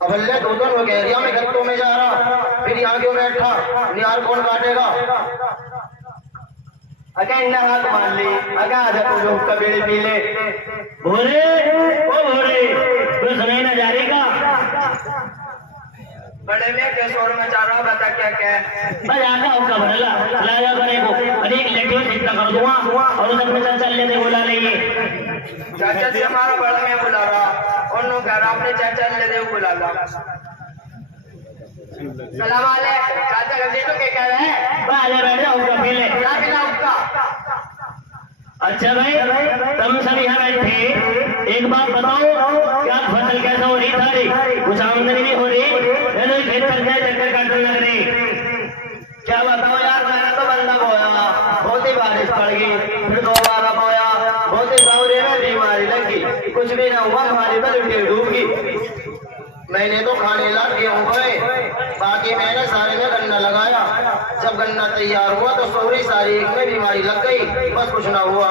अब अल्लाह दो हो गया एरिया में गत्तों में जा रहा, फिर यहाँ क्यों बैठा, निहार कौन काटेगा। अगर इन्ना हाथ मान ली अगर आजा तू जो उसका बेड़े पी ले। भोरे ओ भोरे तो सुनाई ना जा रही का बड़े में क्या शोर मचा रहा, बता क्या क्या है। बस आका उसका भरला लाया करे को अनेक लड़कियों से इतना कर दूंगा और उस अपने साथ चल लेते बुला लेंगे। चाचा से हमारा बड़ा में बुला रहा और नो कह रहा अपने चाचा ले दे बुला रहा। सलाम अलैकुम चाचा गंजे तो क्या कह रहे हैं। बाहर बैठ जाओ उसका पी ले। क्या मिला उसका। अच्छा भाई तुम सब यहाँ बैठे एक बात बताओ क्या फसल कैसा हो रही थारी, कुछ आमदनी नहीं हो रही, खेत पर क्या चक्कर काटने लग रही। क्या बताओ यार, मेरा तो बंदा बोया बहुत ही बारिश पड़ गई, फिर दोबारा बोया बहुत ही सवरे में बीमारी लगी, कुछ भी ना हुआ, हमारी तो लुटी डूब गई। मैंने तो खाने लग गेहूं गए, बाकी मैंने सारे में गन्ना लगाया, जब गन्ना तैयार हुआ तो सौरी सारी एक में बीमारी लग गई, बस कुछ ना हुआ।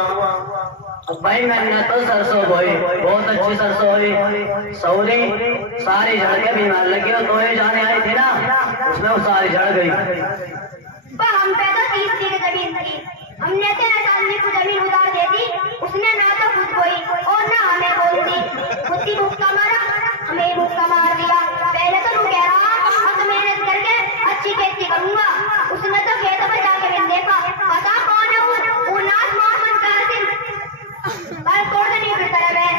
भाई मैंने तो सरसों बोई, बहुत अच्छी सरसों हुई, सौरी सारी झड़ के बीमार लगी और दो जाने आई थी ना उसमें वो सारी झड़ गई। पर हम पे तो 30 बीघे जमीन थी, हमने तो ऐसा आदमी को जमीन उधार दे दी, उसने ना तो खुद बोई और ना हमें बोल दी, खुद की भूखा मारा हमें भूखा मार दिया। पहले तो तू कह रहा अब मेहनत करके अच्छी खेती करूंगा, उसने तो खेत में जाके मैंने देखा पता कौन है वो नाथ मोहम्मद कासिम, पर तोड़ नहीं फिरता है मैं।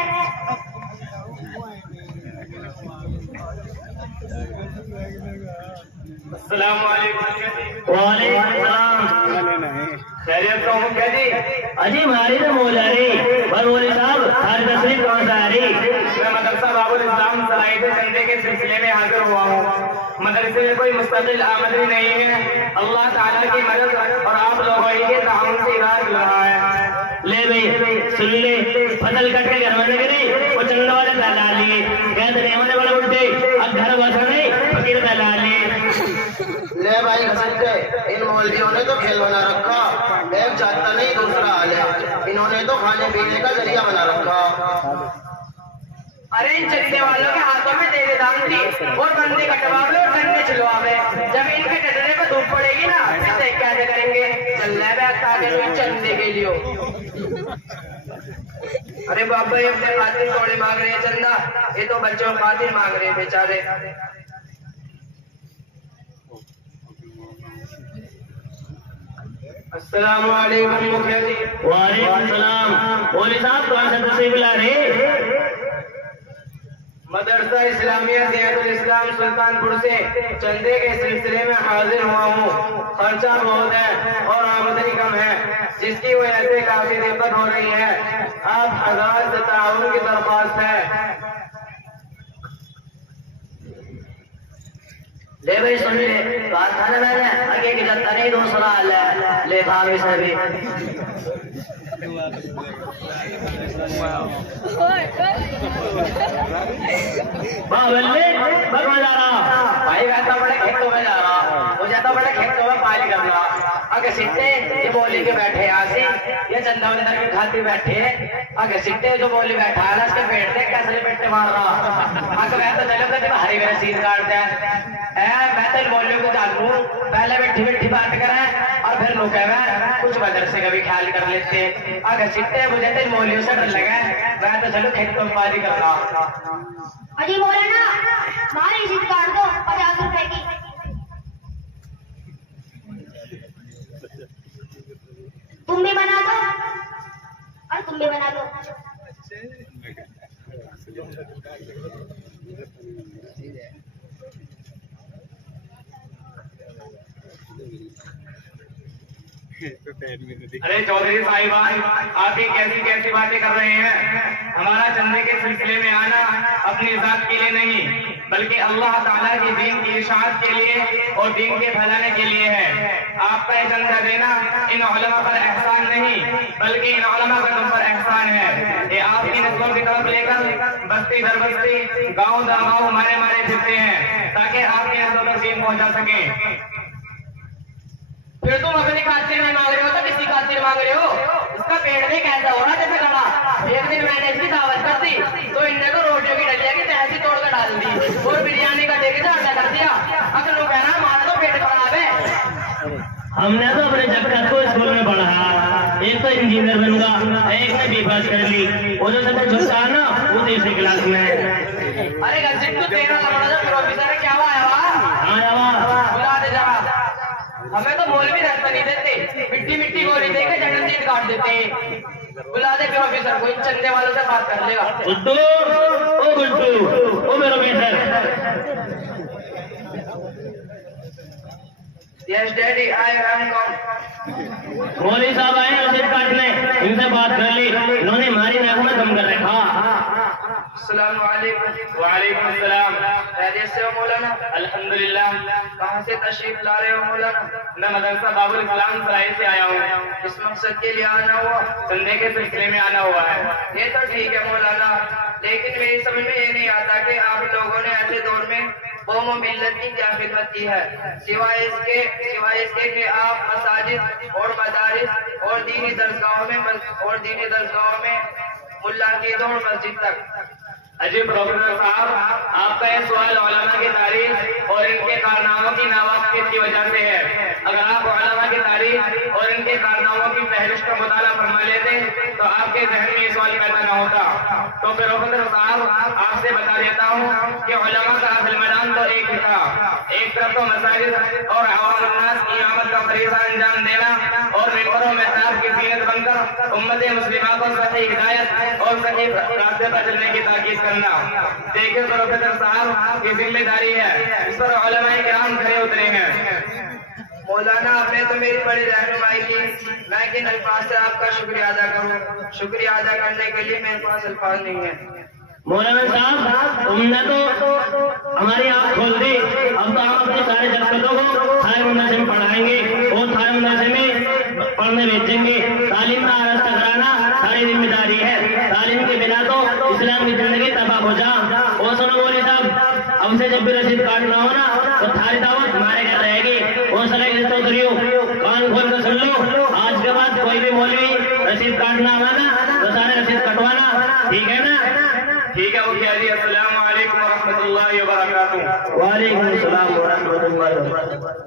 अस्सलाम वालेकुम। वालेकुम सलाम, खैरियत तो मुखिया जी। अजी हमारी तो बोल रही पर बोले साहब हर तस्वीर कौन सा आ रही। मैं मदरसा बाबुल इस्लाम सलाहियत चंदे के सिलसिले में हाजिर हुआ हूँ। मदरसे में कोई मुस्तकिल आमदनी नहीं है, अल्लाह ताला की मदद और आप लोगों के ताउन से इलाज मिल रहा है। ले भाई सुन ले, फसल कट के घर में गिरी वो चंदा वाले दला लिए, कहते नहीं होने वाले उल्टे अब घर बसा नहीं फकीर दला लिए। ले भाई घसटे, इन मौलवियों ने तो खेल बना रखा, एक जाता नहीं दूसरा हाल है, इन्होंने तो खाने पीने का जरिया बना रखा। अरे इन चलने वालों के हाथों में दे दाम थी और बंदे कटवावे और डंडे छिलवावे, जब इनके डटने पर धूप पड़ेगी ना फिर क्या करेंगे। चल रहा चंदे के लिए। अरे बाबा ये अपने खातिर थोड़े मांग रहे हैं चंदा, ये तो बच्चों खातिर मांग रहे हैं बेचारे। अस्सलाम वालेकुम मुखिया जी। वालेकुम सलाम, बोले साहब कौन सा तस्वीर बुला रहे। मदरसा इस्लामिया ज़ियादुल इस्लाम सुल्तानपुर से चंदे के सिलसिले में हाजिर हुआ हूँ। खर्चा बहुत है और आमदनी कम है, जिसकी वजह से काफी दिक्कत हो रही है। आप हज़रात से ताउन की दरख्वास्त है। ले भाई सुन ले बात था ना मैंने आगे की जनता नहीं दूसरा ले भाभी से भी भगवान जा रहा भाई वैसा बड़े खेतों में जा रहा, वो जाता बड़े खेतों में पानी कर रहा। अगर सिट्टे ये बोली के बैठे आसी ये चंदा अंदर के खातिर बैठे, अगर सिट्टे जो बोली बैठा है ना इसके पेट से कैसे पेट मार रहा। अगर मैं तो चलो कहते हरी मेरा सीन काट दे, मैं तो इन बोलियों को जानू, पहले बैठी बैठी बात करें और फिर लोग कुछ मदरसे का भी ख्याल कर लेते। अगर सिट्टे मुझे तो इन बोलियों से डर लगा, मैं तो चलो खेतों में पानी कर रहा। अजी बोले ना हमारी रिसीट काट दो 50 रुपए की। तुम भी बना दो और तुम भी बना दो। अरे चौधरी साहिबान आप ये कैसी कैसी बातें कर रहे हैं। हमारा चंदे के सिलसिले में आना अपनी जात के लिए नहीं बल्कि अल्लाह ताला के दीन की इशाअत के लिए और दीन के फैलाने के लिए है। आपका ये चंदा देना इन उलमा पर एहसान नहीं बल्कि इन उलमा का तुम पर एहसान है। ये आपकी नस्लों की तरफ लेकर बस्ती दर बस्ती गाँव दर गाँव मारे मारे फिरते हैं ताकि आपकी नस्लों तक दीन पहुंचा सके। फिर तुम अपनी खातिर में मांग रहे हो तो किसी खातिर मांग रहे हो। उसका पेट में कैसा हो रहा जैसे खड़ा। एक दिन मैंने इसकी दावत कर दी तो इनने तो रोटियों की डलिया की तहसी तोड़ कर डाल डाल दी और बिरयानी का देके आटा कर दिया। अगर लोग कह रहा हमारा तो पेट खराब है। हमने तो अपने जक्कत को स्कूल में पढ़ा, एक तो इंजीनियर बनूंगा, एक ने बी पास कर ली, वो जो सबसे छोटा ना वो तीसरी क्लास में। अरे गलती तो तेरा लगा था प्रोफेसर क्या आया हुआ? बुला दे जरा। हमें तो बोल भी रास्ता नहीं देते, मिट्टी मिट्टी गोली देके जगनजीत काट देते। बुला दे प्रोफेसर को, इन चंदे वालों से बात कर लेगा। गुड्डू, ओ गुड्डू, ओ मेरा बेटा। यस डैडी, आई एम कम। मौलवी साहब आए रसीद काटने, इनसे बात कर ली, इन्होंने हमारी नाक में दम कर रखा। अस्सलाम वालेकुम। वालेकुम अस्सलाम। खैरियत से हो मौलाना? अल्हम्दुलिल्लाह। कहाँ से तशरीफ ला रहे हो मौलाना? मैं मदरसा बाबुल इस्लाम सराय से आया हूँ। किस मकसद के लिए आना हुआ? चंदे के सिलसिले में आना हुआ है। ये तो ठीक है मौलाना, लेकिन मेरी समझ में ये नहीं आता कि आप लोगों ने ऐसे दौर में कौम और मिल्लत की क्या खिदमत की है, सिवाय इसके कि आप मसाजिद और मदारिस और दीनी दरगाहों में मुल्ला की दौड़ मस्जिद तक। अजी प्रोफेसर साहब, आपका यह सवाल उलमा की तारीख और इनके कारनामों की नावाकिफियत की वजह से है। अगर आप उलमा की तारीख और इनके कारनामों की फहरिस्त का मुताला फरमा लेते तो आपके जहन में ये सवाल पैदा न होता। तो प्रोफेसर साहब, आपसे बता देता हूँ कि उलमा का असल मैदान तो एक ही था। एक तरफ तो मसाजिद और अवाम अन्नास की इमामत का फरीज़ा अंजाम देना और मिंबरों में साहब की जीनत बनकर उम्मत मुस्लिमा को सही हिदायत और सही रास्ते पर चलने की ताकीद करना। देखिए प्रोफेसर साहब, की जिम्मेदारी है, इस पर उलमाए किराम खड़े उतरे हैं। मौलाना, आपने तो मेरी बड़ी रहनुमाई की, मैं किन अल्फाज से आपका शुक्रिया अदा करूं? शुक्रिया अदा करने के लिए मेरे पास अल्फाज नहीं है। मौलाना साहब, तुमने तो हमारी आँख खोल दी। अब तो हम अपने सारे जज्बातों को थाने मदरसे में पढ़ाएंगे और थाने मदरसे में पढ़ने भेजेंगे। तालीम का रास्ता कराना सारी जिम्मेदारी है। तालीम के बिना तो इस्लाम की जिंदगी तबाह हो जा। और सुनो मौलवी साहब, अब से जब भी रसीद काटना हो ना तो थारी दावत हमारे घर रहेगी। और सगाई चौधरियों, कान खोल कर सुन लो, आज के बाद कोई भी मौलवी रसीद काटना आना तो सारे रसीद कटवाना, ठीक है ना? ठीक है मुखिया जी। अस्सलाम वालेकुम वरहमतुल्लाहि वबरकातुहू। वालेकुम अस्सलाम वरहमतुल्लाहि वबरकातुहू।